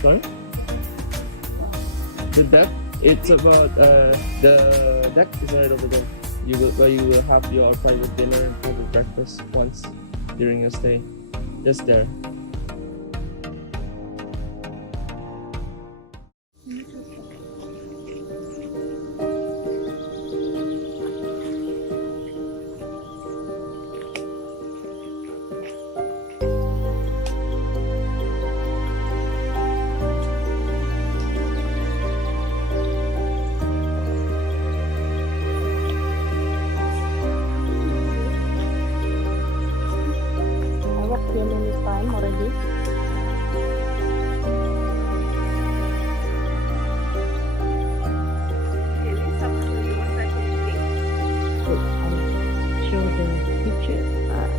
Sorry? The deck, it's about the deck is right over there. You will have your private dinner and private breakfast once during your stay. Just there. Time already. Show the picture.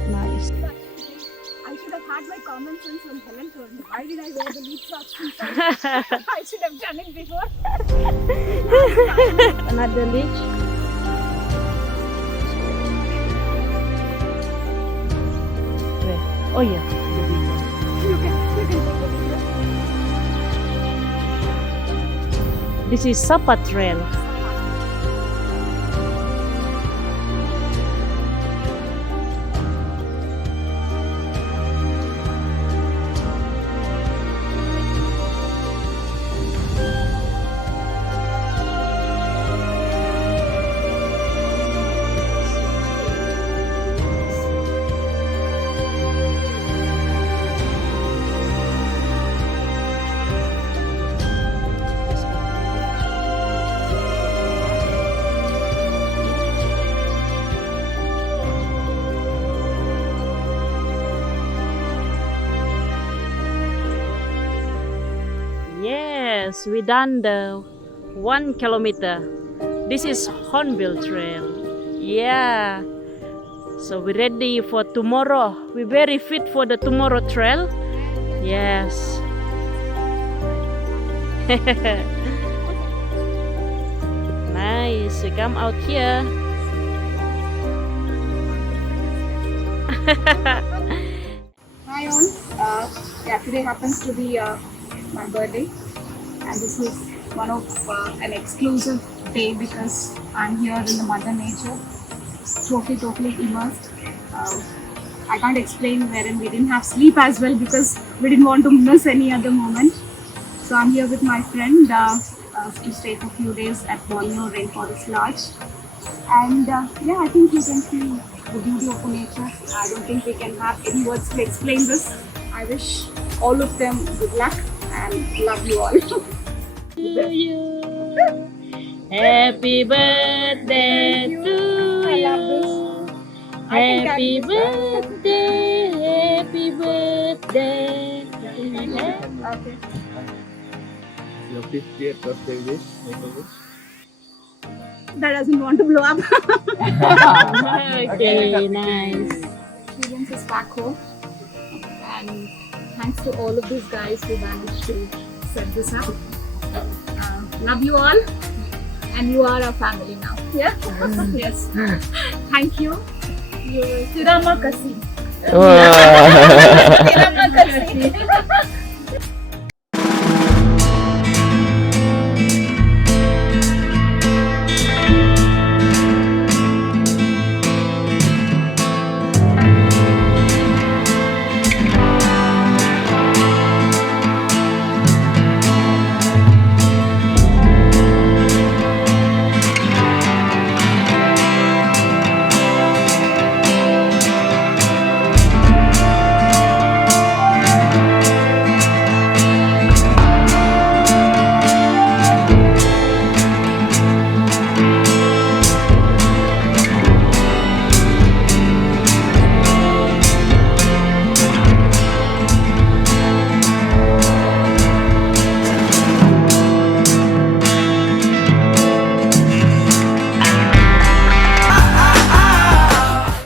Nice. I should have had my common sense when Helen told me. Why did I wear the lead socks inside? I should have done it before. Another leech. Where? Oh yeah, the big one. You can take the video. This is Sapa Trail. Yes, we done the 1 kilometer. This is Hornbill Trail. Yeah. So we're ready for tomorrow. We're very fit for the tomorrow trail. Yes. Nice. We come out here. Hi on. Yeah, today happens to be my birthday, and this is one of an exclusive day because I'm here in the Mother Nature, totally immersed. I can't explain wherein we didn't have sleep as well because we didn't want to miss any other moment. So I'm here with my friend to stay for a few days at Borneo Rainforest Lodge. And yeah, I think you can see the beauty of the nature. I don't think we can have any words to explain this. I wish all of them good luck and love you all. Happy birthday to you. I love this. Happy birthday, happy birthday. Okay. Your 50th birthday wish. Make a wish. That doesn't want to blow up. Okay, nice. Experience is back home. And thanks to all of these guys who managed to set this up. Love you all. And you are our family now. Yeah? Yes. Thank you. Terima kasih. Wow. Terima kasih.